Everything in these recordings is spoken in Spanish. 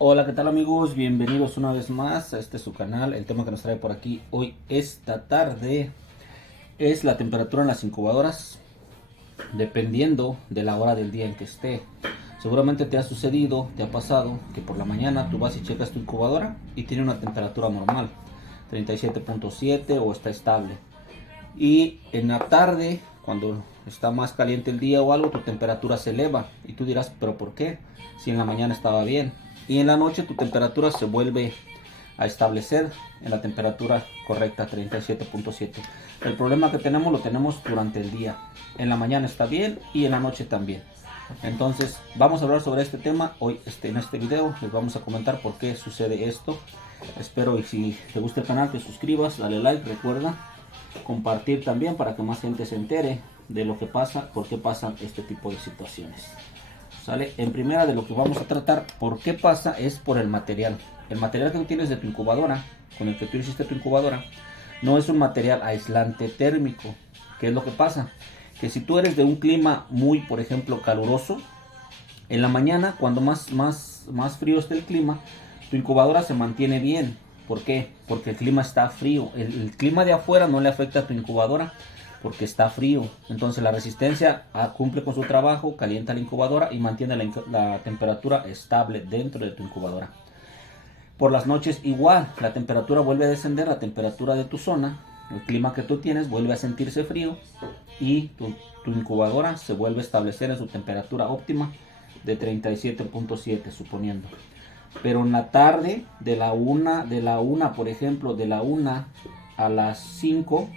Hola, ¿qué tal amigos? Bienvenidos una vez más a este su canal. El tema que nos trae por aquí hoy, esta tarde, es la temperatura en las incubadoras, dependiendo de la hora del día en que esté. Seguramente te ha sucedido, te ha pasado, que por la mañana tú vas y checas tu incubadora y tiene una temperatura normal, 37.7 o está estable. Y en la tarde, cuando está más caliente el día o algo, tu temperatura se eleva. Y tú dirás, ¿pero por qué? Si en la mañana estaba bien. Y en la noche tu temperatura se vuelve a establecer en la temperatura correcta, 37.7. El problema que tenemos lo tenemos durante el día. En la mañana está bien y en la noche también. Entonces vamos a hablar sobre este tema hoy en este video. Les vamos a comentar por qué sucede esto. Espero y si te gusta el canal te suscribas, dale like, recuerda compartir también para que más gente se entere de lo que pasa, por qué pasan este tipo de situaciones. ¿Sale? En primera de lo que vamos a tratar, por qué pasa, es por el material. El material que tú tienes de tu incubadora, con el que tú hiciste tu incubadora, no es un material aislante térmico. ¿Qué es lo que pasa? Que si tú eres de un clima muy, por ejemplo, caluroso, en la mañana, cuando más frío esté el clima, tu incubadora se mantiene bien. ¿Por qué? Porque el clima está frío. El clima de afuera no le afecta a tu incubadora porque está frío. Entonces la resistencia cumple con su trabajo, calienta la incubadora y mantiene la temperatura estable dentro de tu incubadora. Por las noches igual, la temperatura vuelve a descender, la temperatura de tu zona, el clima que tú tienes vuelve a sentirse frío y tu incubadora se vuelve a establecer en su temperatura óptima de 37.7 suponiendo. Pero en la tarde, de la una, por ejemplo, de la 1 a las 5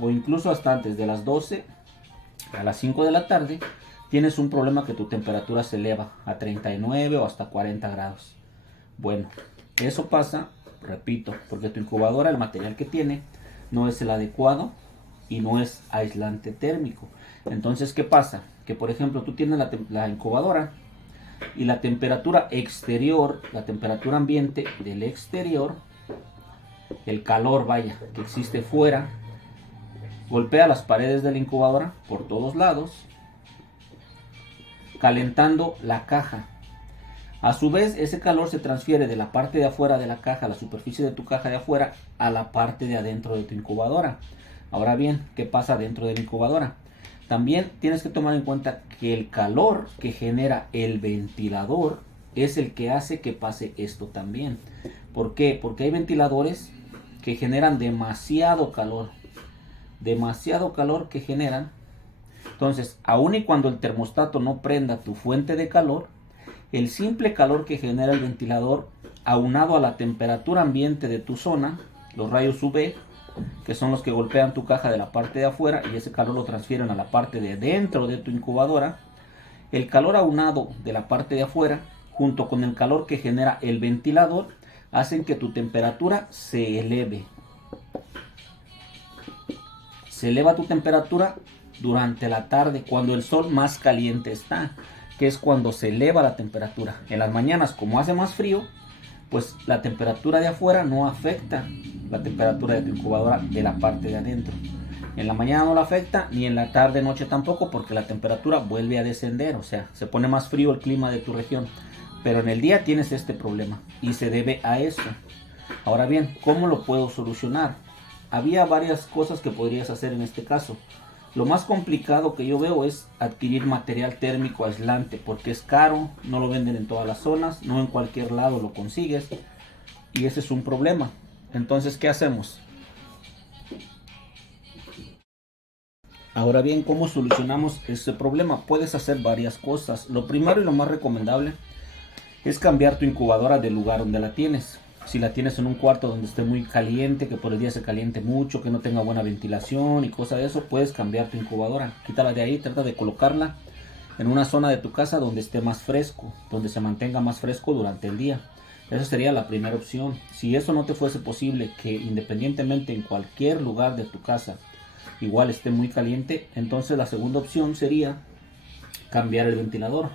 o incluso hasta antes de las 12 a las 5 de la tarde, tienes un problema que tu temperatura se eleva a 39 o hasta 40 grados. Bueno, eso pasa, repito, porque tu incubadora, el material que tiene, no es el adecuado y no es aislante térmico. Entonces, ¿qué pasa? Que por ejemplo tú tienes la incubadora y la temperatura exterior, la temperatura ambiente del exterior, el calor, vaya, que existe fuera, golpea las paredes de la incubadora por todos lados, calentando la caja. A su vez, ese calor se transfiere de la parte de afuera de la caja, a la superficie de tu caja de afuera, a la parte de adentro de tu incubadora. Ahora bien, ¿qué pasa dentro de la incubadora? También tienes que tomar en cuenta que el calor que genera el ventilador es el que hace que pase esto también. ¿Por qué? Porque hay ventiladores que generan demasiado calor que generan. Entonces, aun y cuando el termostato no prenda tu fuente de calor, el simple calor que genera el ventilador, aunado a la temperatura ambiente de tu zona, los rayos UV, que son los que golpean tu caja de la parte de afuera y ese calor lo transfieren a la parte de dentro de tu incubadora, el calor aunado de la parte de afuera, junto con el calor que genera el ventilador, hacen que tu temperatura se eleve. Se eleva tu temperatura durante la tarde, cuando el sol más caliente está, que es cuando se eleva la temperatura. En las mañanas, como hace más frío, pues la temperatura de afuera no afecta la temperatura de tu incubadora de la parte de adentro. En la mañana no la afecta, ni en la tarde, noche tampoco, porque la temperatura vuelve a descender, o sea, se pone más frío el clima de tu región. Pero en el día tienes este problema y se debe a eso. Ahora bien, ¿cómo lo puedo solucionar? Había varias cosas que podrías hacer en este caso. Lo más complicado que yo veo es adquirir material térmico aislante porque es caro, no lo venden en todas las zonas, no en cualquier lado lo consigues y ese es un problema. Entonces, ¿qué hacemos? Ahora bien, ¿cómo solucionamos ese problema? Puedes hacer varias cosas. Lo primero y lo más recomendable es cambiar tu incubadora del lugar donde la tienes. Si la tienes en un cuarto donde esté muy caliente, que por el día se caliente mucho, que no tenga buena ventilación y cosas de eso, puedes cambiar tu incubadora. Quítala de ahí, trata de colocarla en una zona de tu casa donde esté más fresco, donde se mantenga más fresco durante el día. Esa sería la primera opción. Si eso no te fuese posible, que independientemente en cualquier lugar de tu casa igual esté muy caliente, entonces la segunda opción sería cambiar el ventilador.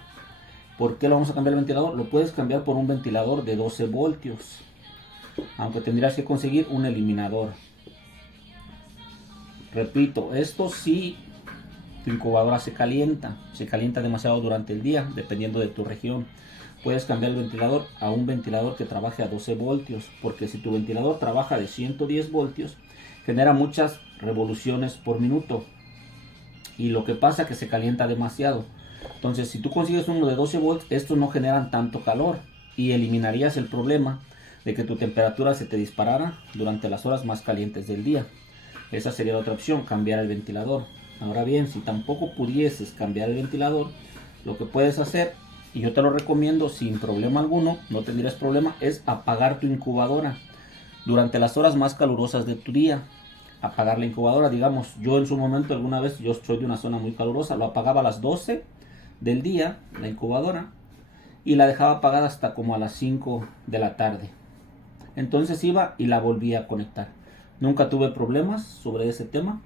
¿Por qué lo vamos a cambiar el ventilador? Lo puedes cambiar por un ventilador de 12 voltios, aunque tendrías que conseguir un eliminador. Repito, esto sí tu incubadora se calienta demasiado durante el día, dependiendo de tu región. Puedes cambiar el ventilador a un ventilador que trabaje a 12 voltios, porque si tu ventilador trabaja de 110 voltios, genera muchas revoluciones por minuto, y lo que pasa es que se calienta demasiado. Entonces, si tú consigues uno de 12 volts, estos no generan tanto calor, y eliminarías el problema de que tu temperatura se te disparara durante las horas más calientes del día. Esa sería otra opción, cambiar el ventilador. Ahora bien, si tampoco pudieses cambiar el ventilador, lo que puedes hacer, y yo te lo recomiendo sin problema alguno, no tendrías problema, es apagar tu incubadora durante las horas más calurosas de tu día. Apagar la incubadora, digamos, yo en su momento alguna vez, yo soy de una zona muy calurosa, lo apagaba a las 12 del día, la incubadora, y la dejaba apagada hasta como a las 5 de la tarde. Entonces iba y la volvía a conectar. Nunca tuve problemas sobre ese tema.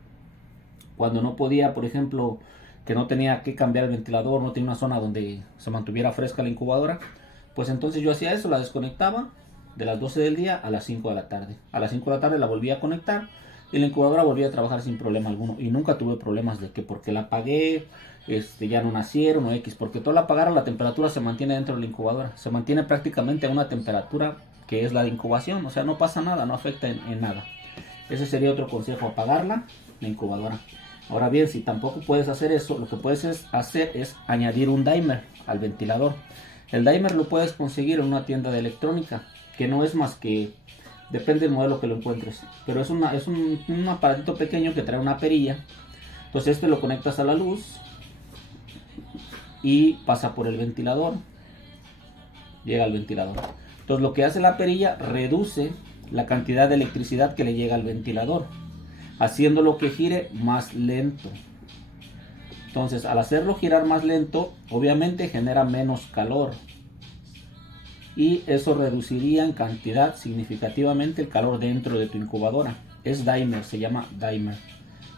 Cuando no podía, por ejemplo, que no tenía que cambiar el ventilador, no tenía una zona donde se mantuviera fresca la incubadora, pues entonces yo hacía eso, la desconectaba de las 12 del día a las 5 de la tarde. A las 5 de la tarde la volvía a conectar y la incubadora volvía a trabajar sin problema alguno. Y nunca tuve problemas de que porque la apagué, ya no nacieron o X. Porque todo la apagaron, la temperatura se mantiene dentro de la incubadora. Se mantiene prácticamente a una temperatura que es la de incubación. O sea, no pasa nada, no afecta en nada. Ese sería otro consejo, apagarla, la incubadora. Ahora bien, si tampoco puedes hacer eso, lo que puedes hacer es añadir un dimmer al ventilador. El dimmer lo puedes conseguir en una tienda de electrónica, que no es más que, depende del modelo que lo encuentres, pero es un aparatito pequeño que trae una perilla. Entonces lo conectas a la luz y pasa por el ventilador, llega al ventilador. Entonces lo que hace la perilla, reduce la cantidad de electricidad que le llega al ventilador, haciéndolo que gire más lento. Entonces, al hacerlo girar más lento, obviamente genera menos calor, y eso reduciría en cantidad significativamente el calor dentro de tu incubadora. Es dimmer, se llama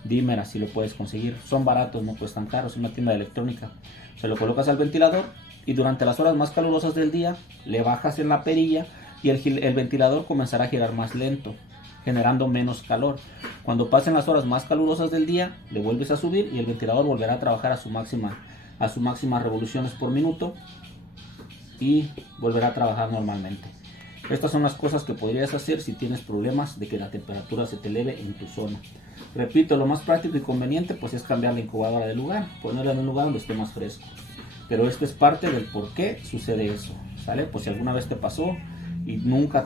dimmer, así lo puedes conseguir. Son baratos, no cuestan caros, en una tienda de electrónica. Se lo colocas al ventilador y durante las horas más calurosas del día le bajas en la perilla y el ventilador comenzará a girar más lento, generando menos calor. Cuando pasen las horas más calurosas del día, le vuelves a subir y el ventilador volverá a trabajar a su máxima revoluciones por minuto y volverá a trabajar normalmente. Estas son las cosas que podrías hacer si tienes problemas de que la temperatura se te eleve en tu zona. Repito, lo más práctico y conveniente pues es cambiar la incubadora de lugar, ponerla en un lugar donde esté más fresco. Pero esto es parte del por qué sucede eso, ¿sale? Pues si alguna vez te pasó y nunca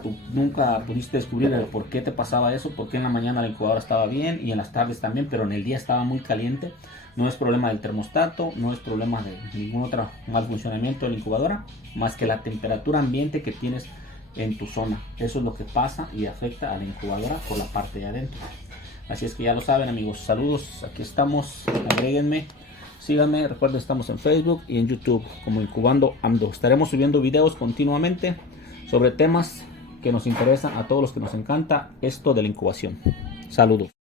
pudiste descubrir el por qué te pasaba eso, porque en la mañana la incubadora estaba bien y en las tardes también, pero en el día estaba muy caliente, no es problema del termostato, no es problema de ningún otro mal funcionamiento de la incubadora, más que la temperatura ambiente que tienes en tu zona. Eso es lo que pasa y afecta a la incubadora por la parte de adentro. Así es que ya lo saben, amigos, saludos, aquí estamos, agréguenme, síganme, recuerden, estamos en Facebook y en YouTube como Incubando AMDO. Estaremos subiendo videos continuamente sobre temas que nos interesan a todos los que nos encanta esto de la incubación. Saludos.